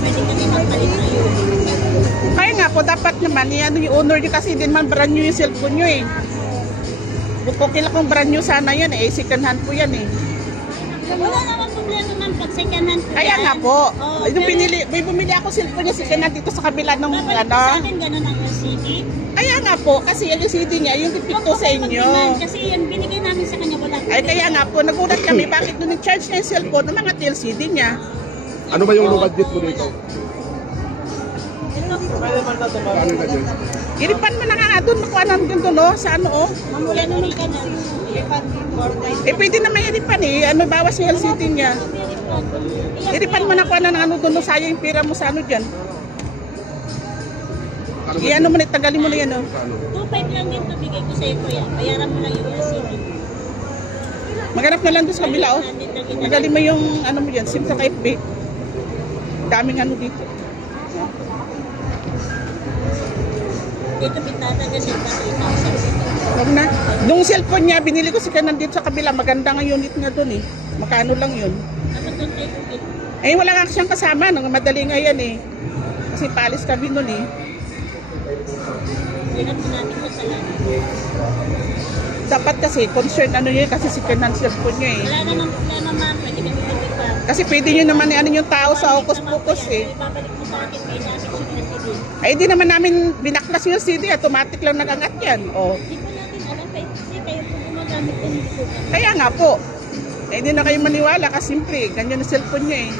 pwede kami magpalit ngayon. Kaya nga po, dapat naman, ano yung owner nyo kasi din man brand new yung cellphone nyo eh. Okay lang kung brand new sana yan eh, second hand po yan eh. Wala naman problema man pag second hand po Kaya yan. nga po, Oh, yung may bumili ako cellphone niya second hand dito sa kabila ng dapat ano. sa akin ganun ang LCD. Kaya nga po, kasi yung CD niya, yung dipikto sa inyo. Kasi yung binigay namin sa kanya wala. Ay kaya nga po, nagulat kami, bakit nung i-charge niya yung cellphone ng mga LCD niya? Ano ba yung low budget mo dito? Paano ka dyan? Iripan mo na nga doon, makuha na doon doon, oh, sa ano, oh. Mamula naman ka na. Eh, pwede naman iripan eh, ano, bawas yung LCD niya. Iripan mo na kuha na ng ano doon, oh, sayang yung pira mo sa ano dyan. Iyan mo na, tagalin mo na yan, oh. 2.5 lang din ito, bigay ko sa'yo kuya. Bayaran mo lang yung LCD. Maghanap na lang doon sa kabila, oh. Tagalin mo yung, ano mo dyan, SIM sa FB. Daming ano dito. Dito pitata kasi 3,000. Huwag na. Nung cellphone niya, binili ko si Kanan dito sa kabila. Maganda nga unit nga doon eh. Makano lang yun. Dapat doon tayo kupit. Eh, wala nga siyang kasama. Nung madali nga yan eh. Kasi paalis kami doon eh. Hirap mo natin kasalanan. Dapat kasi, concern ano yun. Kasi si Kanan cellphone niya eh. Wala namang problema ma'am. Pwede kami mag-ipa. Kasi pwede nyo naman ano yung tao sa hokus-pokus eh. Ibabalik mo sa akin. May damage yung LCD. Ay, di naman namin binaklas yung CD. Automatic lang nagangat yan. Oh. Hindi po natin alam pa kasi kayo po gumagamit po nito. Kaya nga po. Eh, di na kayo maniwala kasi simple. Ganyan ang cellphone niya eh.